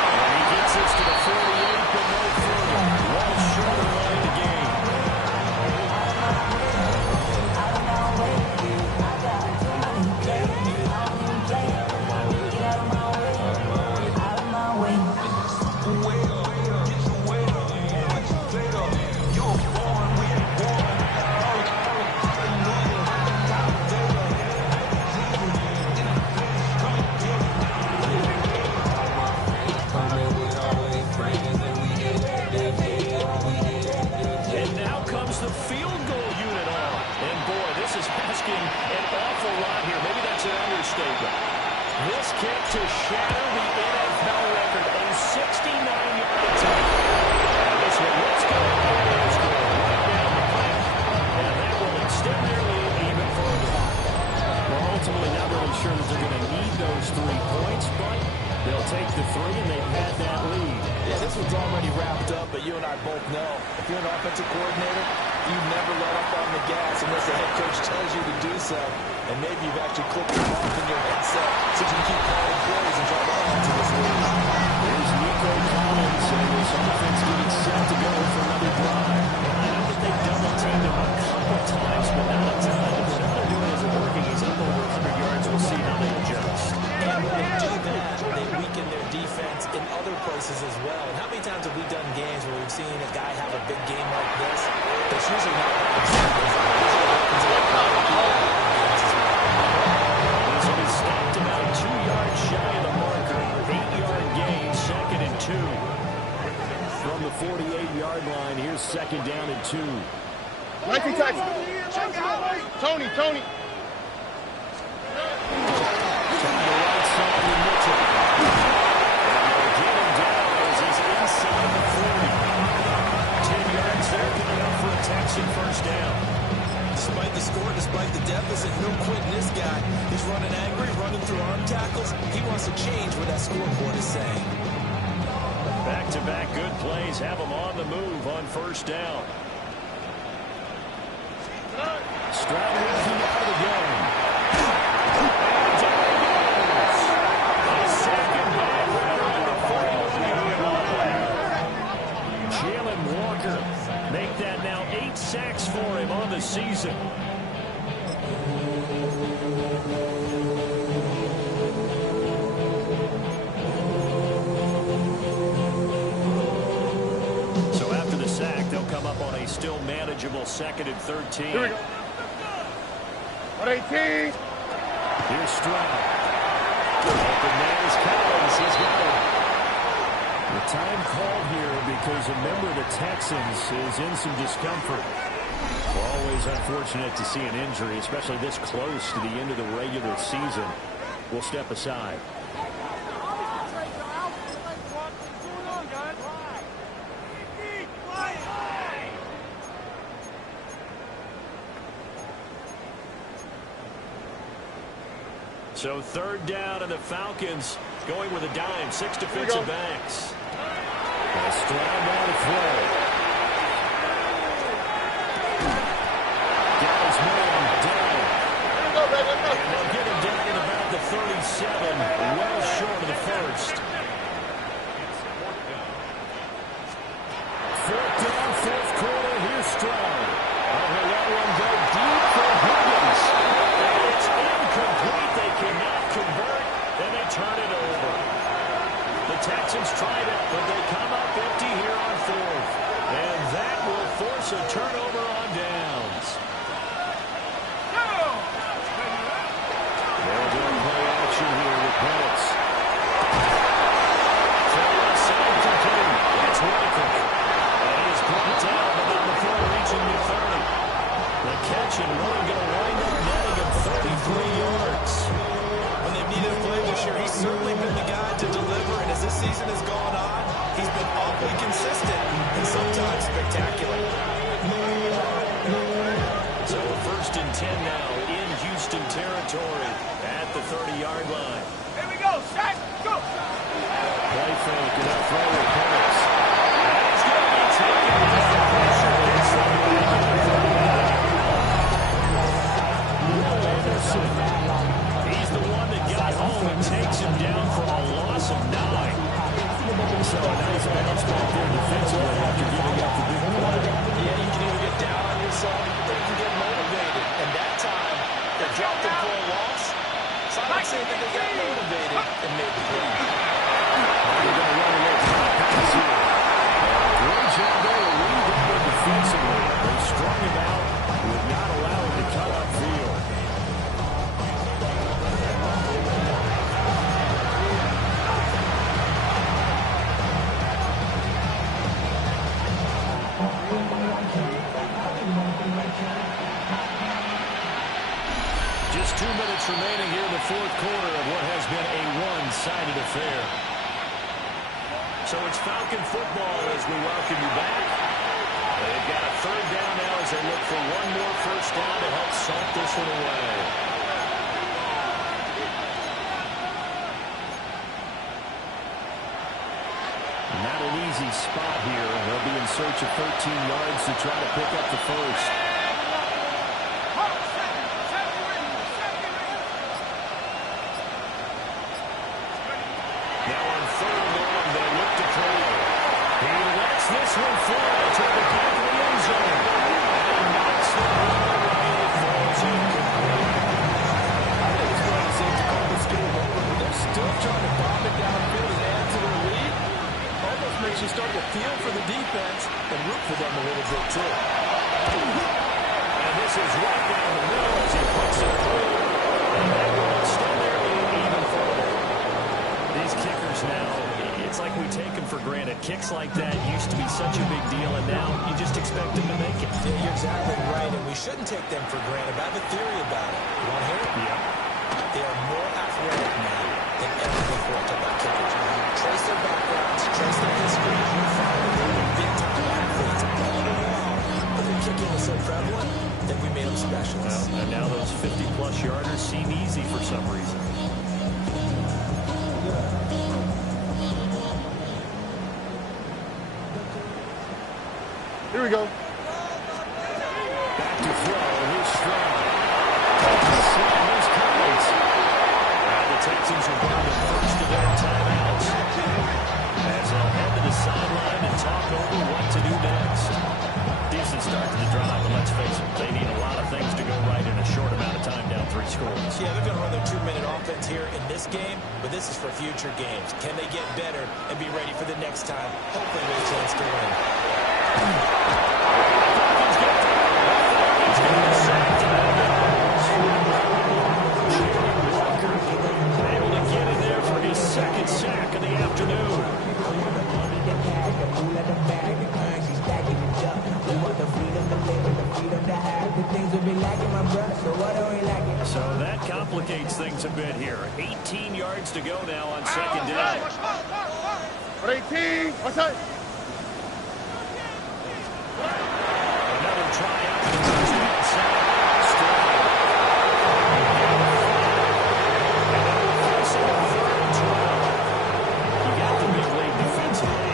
And he gets this to the 48, but no further. Well short of running the game. This kick to shatter the NFL record, a 69-yard attempt. This one, let's go. Let's go right down the pipe. And that will extend their lead even further. Well, ultimately, not really sure that they're going to need those 3 points, but they'll take the 3, and they've had that lead. Yeah, this one's already wrapped up, but you and I both know if you're an offensive coordinator, you never let up on the gas unless the head coach tells you to do so. And maybe you've actually clicked them off in your headset so you can keep calling plays and try to add to this lead. There's Nico Collins, and this offense getting set to go for another drive. I know that they've double-teamed him a couple times, but not a ton. If all they're doing isn't working, he's up over 100 yards. We'll see how they adjust. And when they do that, they weaken their defense in other places as well. And how many times have we done games where we've seen a guy have a big game like this? That's usually not what examples. Usually happens a lot of people. He's been stopped about 2 yards shy of the marker. 8-yard gain, 2nd and 2. From the 48-yard line, here's 2nd down and 2. 19 Texans. Tony. To the right side of Mitchell. And they'll get him down as he's inside the 40. 10 yards there, good enough for a Texan first down. Despite the score, despite the deficit, no quitting this guy. He's running angry, running through arm tackles. He wants to change what that scoreboard is saying. Back-to-back good plays have him on the move on first down. Stroud with him out of the game. And down he goes. A second down on the 41-yard line. Jalen Walker make that now 8 sacks for him on the season. So after the sack, they'll come up on a still manageable 2nd and 13. Here we go. 118. Here's Stroud. Open man is Collins. He's got it. The time called here because a member of the Texans is in some discomfort. Always unfortunate to see an injury, especially this close to the end of the regular season. We'll step aside. So third down, and the Falcons going with a dime. 6 defensive backs. Stroud down to throw. Got his man down. And they'll get him down at about the 37, well short of the first. Fourth down, fourth quarter. Here's Stroud. He'll let one go deep for Higgins. And it's incomplete. They cannot convert, and they turn it over. The Texans tried it, but they come up empty here on fourth. And that will force a turnover on downs. They'll do play action here with Penix. Throw left side complete. It's Walker. And he is brought down, but not before reaching the 30. The catch and run going to wind up netting him 33 yards. When they've needed a play this year, he's certainly been the guy to deliver. And as this season has gone on, he's been awfully consistent and sometimes spectacular. So a 1st and 10 now in Houston territory at the 30-yard line. Here we go. Set. Go. Play fake and a throw with Penix. That's going to be taken as the pressure gets them back at the 39. He's the one that got home and takes him down for a loss of 9. So a nice bounce back there defensively after giving up the big play. Yeah, you can either get down on yourself or you can get motivated. And that time, they dropped him for a loss. So I would say that they got motivated and made the play. They're going to run a little pass here. Great job there to rebound it defensively. They strung him out, would not allow him to cut upfield. Just 2 minutes remaining here in the fourth quarter of what has been a one-sided affair. So it's Falcon football as we welcome you back. They've got a third down now as they look for one more first down to help salt this one away. Not an easy spot here. They'll be in search of 13 yards to try to pick up the first. Now on third down, they look to Cole. He lets this one fly toward the back of the end zone. And knocks the ball away. It falls incomplete. I think it's going to say Tacoma's game over, but they're still trying to bomb it downfield and add to their lead. Almost makes you start to feel for the defense and root for them a little bit, too. And this is right down the middle as he puts it through. And that will extend their lead even further. These kickers now, it's like we take them for granted. Kicks like that used to be such a big deal, and now you just expect them to make it. Yeah, you're exactly right, and we shouldn't take them for granted. I have a theory about it. You want to hear it? Yeah. They are more athletic now than ever before. Talk about kickers. Trace their backgrounds, trace their history. You find that they're big-time athletes all around. But their kicking is so prevalent that we made them specialists. Well, and now those 50-plus yarders seem easy for some reason. Here we go. Back to throw. Here's Stroud. Here's Collins. The Texans are going to first of their timeouts as they'll head to the sideline and talk over what to do next. Decent start to the drive, but let's face it, they need a lot of things to go right in a short amount of time down 3 scores. Yeah, they're going to run their 2-minute offense here in this game, but this is for future games. Can they get better and be ready for the next time? Hopefully with a chance to win. Able to get in there for his second sack of the afternoon. So that complicates things a bit here. 18 yards to go now on second down. 18. What's that? Another try out for the first down set. Strong. You got the big lead defensively.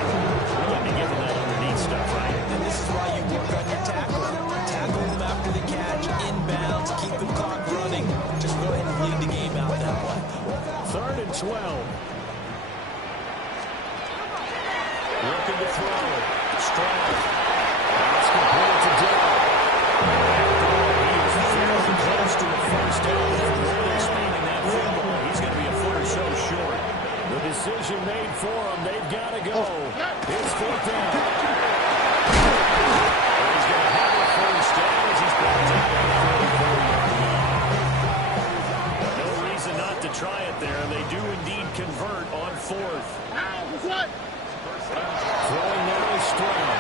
We're going to be giving that underneath stuff, right? And this is why you work on your tackle. Tackle them after the catch, inbounds, keep the clock running. Just go ahead and lead the game out that way. 3rd and 12. Looking to throw. Stroud. That's complete to Dell. He is fairly close to a first down from where they're spinning that football. He's going to be a foot or so short. The decision made for him. They've got to go. It's 4th down. And he's going to have a first down as he's brought down at the 34-yard line. No reason not to try it there. They do indeed convert on 4th. Throwing now is Stroud.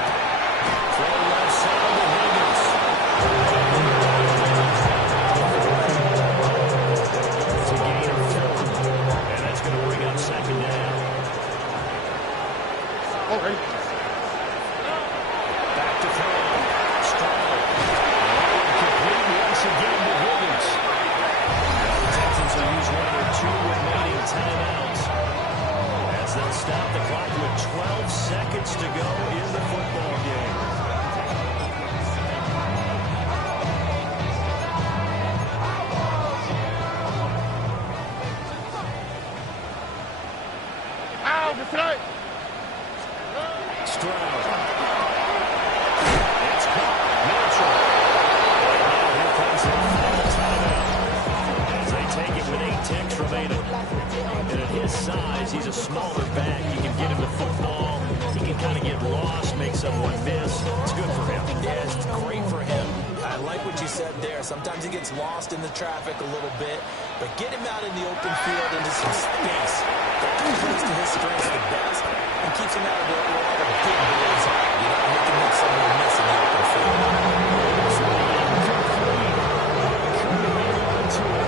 Throw left side to Higgins. It's a gain of 4. And that's going to bring up second down. Back to throw. Stroud. Complete once again to Higgins. Now the Texans will use one of their 2 remaining timeouts. They'll stop the clock with 12 seconds to go in the football game. Stroud. It's caught. Mitchell. And here comes the final timeout as they take it with 8 ticks remaining. And at his size, he's a smaller back. You can get him the football. He can kind of get lost, make someone miss. It's good for him. Yes, it's great for him. I like what you said there. Sometimes he gets lost in the traffic a little bit, but get him out in the open field into some space. That plays to his strengths the best and keeps him out of the lot of big boys. You know, he can make someone miss in the open field. This one incomplete. Coming into it in the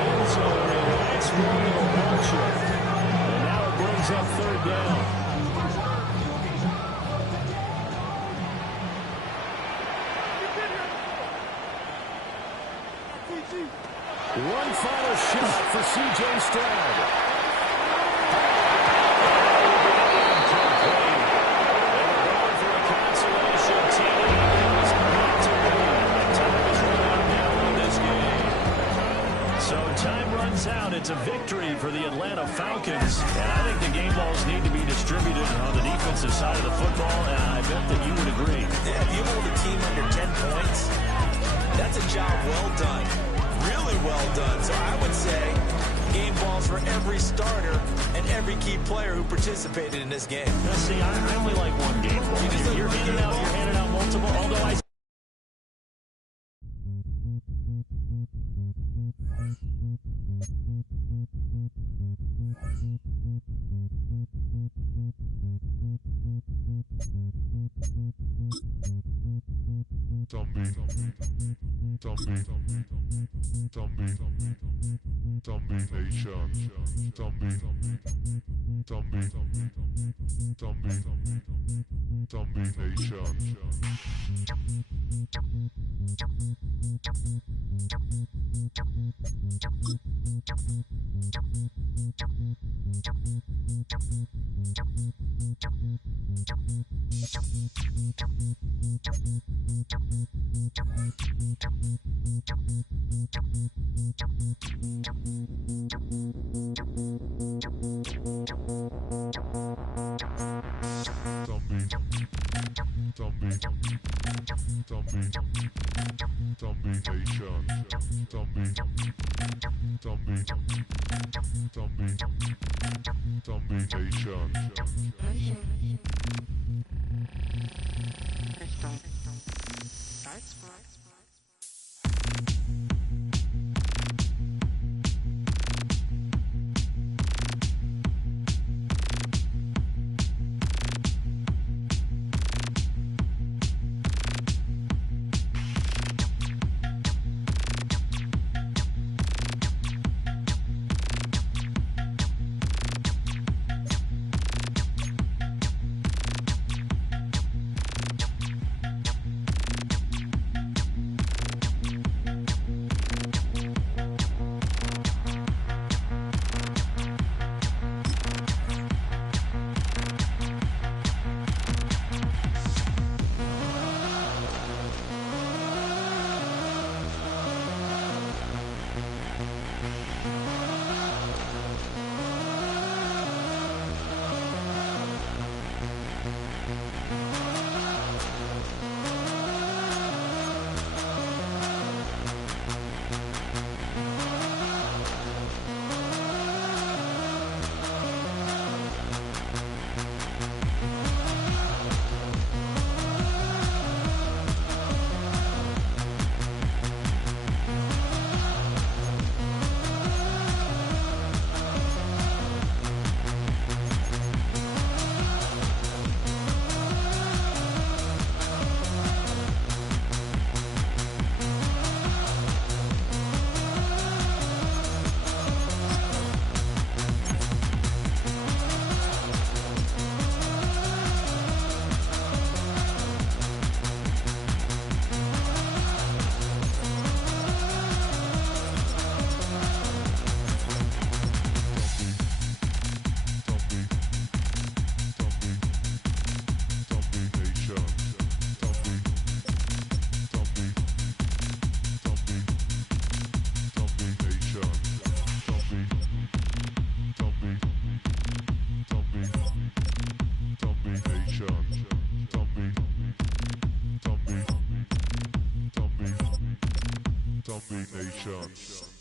end zone, and that's where they'll launch it. And now it brings up 3rd down. One final shot for C.J. Stroud. So time runs out. It's a victory for the Atlanta Falcons. And I think the game balls need to be distributed on the defensive side of the football, and I bet that you would agree. Yeah, if you hold a team under 10 points, that's a job well done. Really well done. So I would say game balls for every starter and every key player who participated in this game. Now, see, I only like one game ball. You're handing out multiple, although I... Nation.